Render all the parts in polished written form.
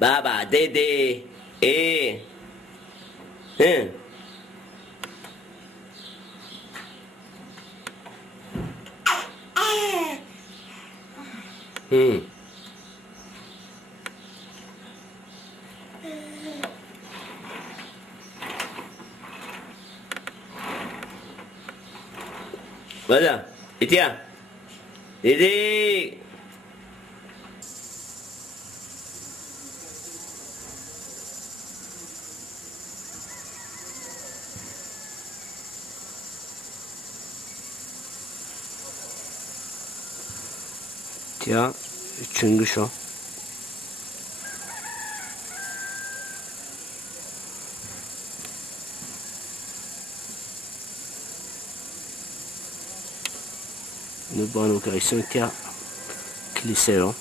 baba, dede, hı. Hı. Voilà, et tiens, dede. Tiens, üçüncü şu. Une bonne occasion qui a glissé là.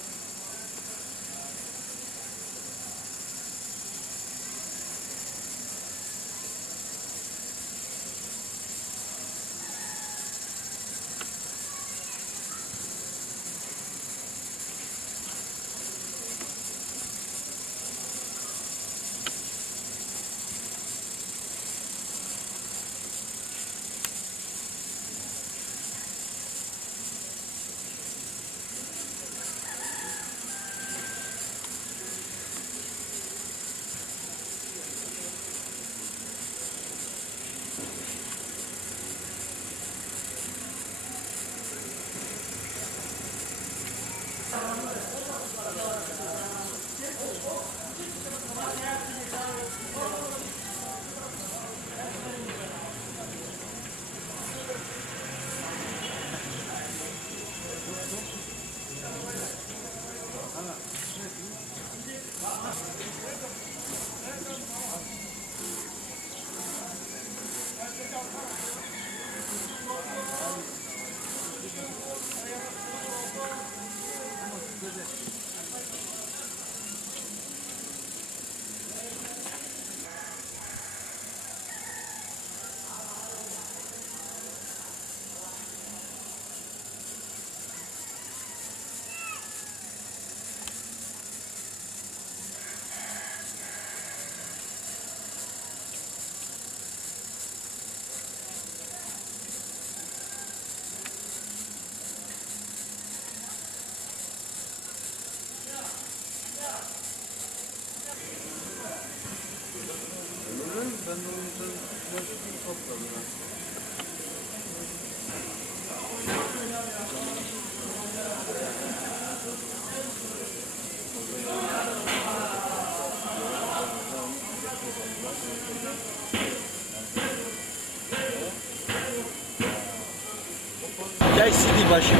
Gel Sidi başı.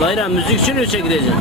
Bayram müzikçi ne çekeceksin?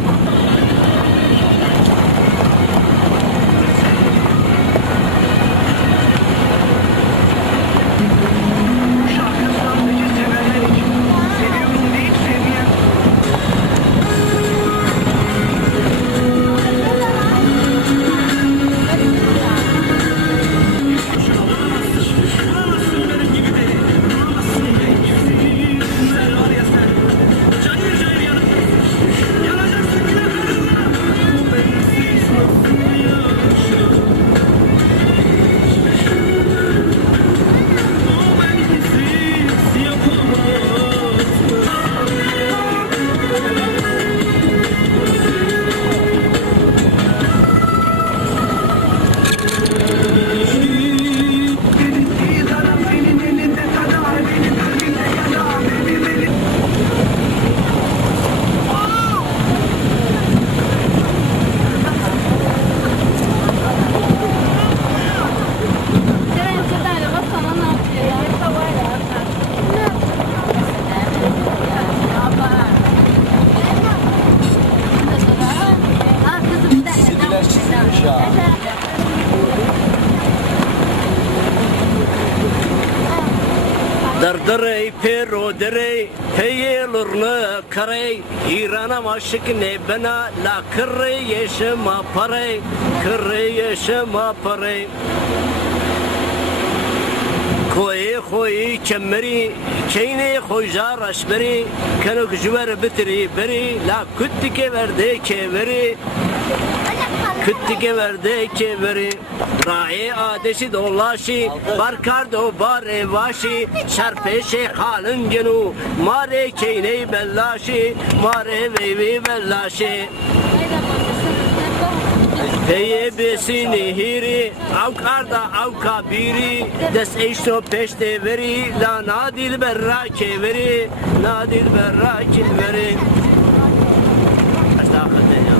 Dardırey pero derey heyelurna karey İran'a maşık ne bana la kırre yaşama parey kırre yaşama parey خوی خوی کمری کینه خویجا رشبری کنو کجور بتری بری لا کتی که ورده که بری کتی که ورده که بری راعی آدشی دولاشی برکرد و بار واشی شرپش خالن جنو ماره کینه بلاشی ماره ویوی بلاشی Peye besini hiri, avk arda avka biri, des eşto peşte veri, la nadil berra keveri, nadil berra keveri. Aşağıda ya.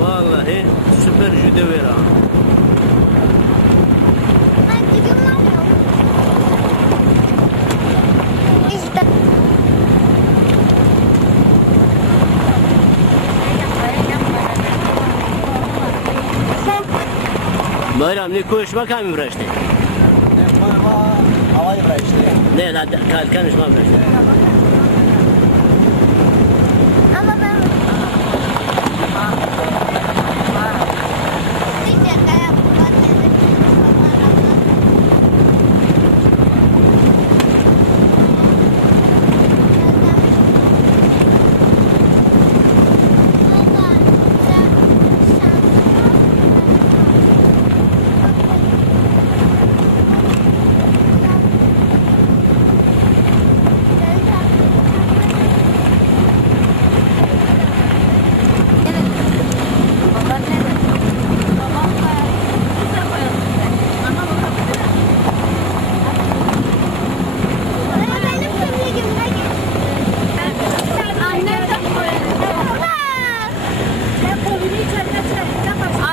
Vallahi süper judo vera. Bayram ne koşma kamı bıraktı? Havayı bıraktı. Ne la konuşma bıraktı? Ama ben...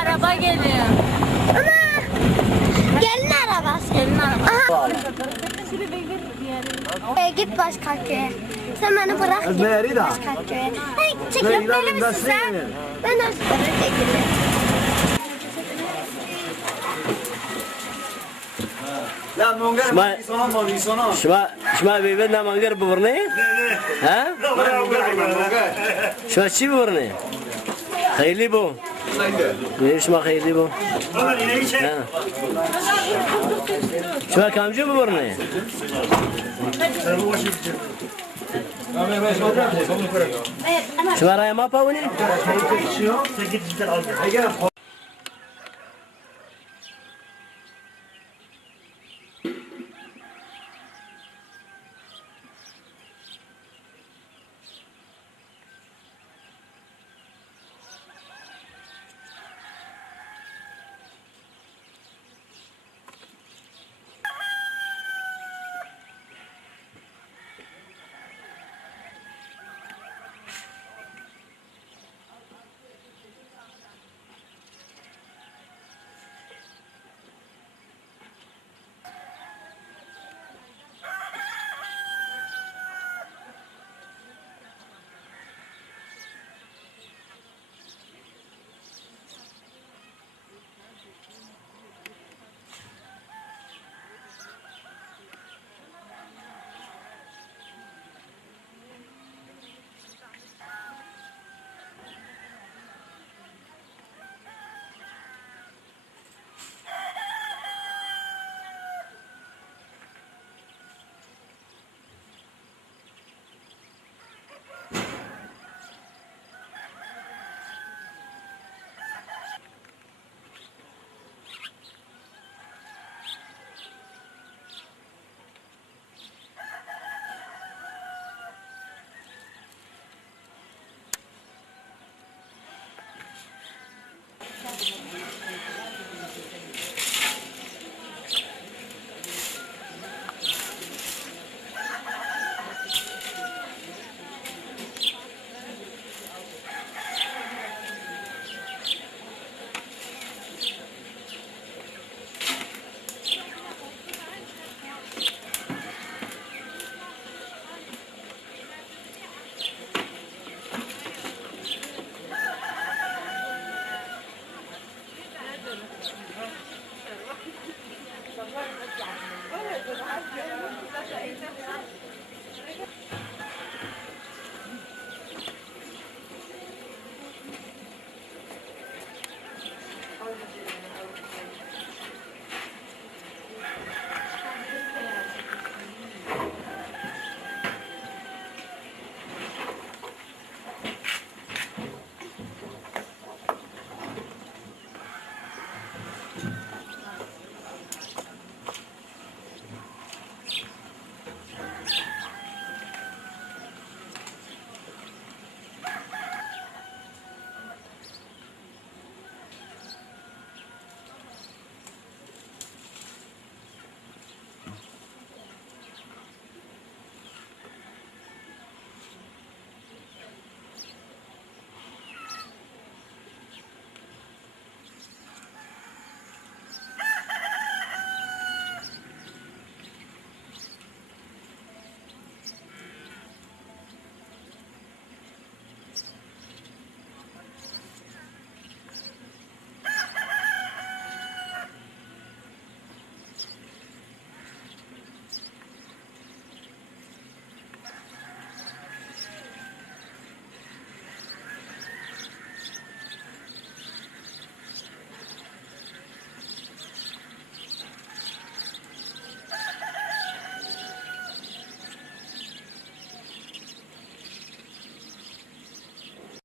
Araba geliyor. Gelin arabası. Gelin araba. Git başka köye. Sen beni bırak git başka köye. Hey, çekilip gelir misin sen? Ben aşağıda çekilip. لا مونگر شما- ایسان با ایسان شما بیبند نمانگر ببرنه؟ ها؟ شما چی ببرنه؟ خیلی بو نه شما خیلی بو نه. شما کامجو ببرنه؟ شما رای ما پاونی؟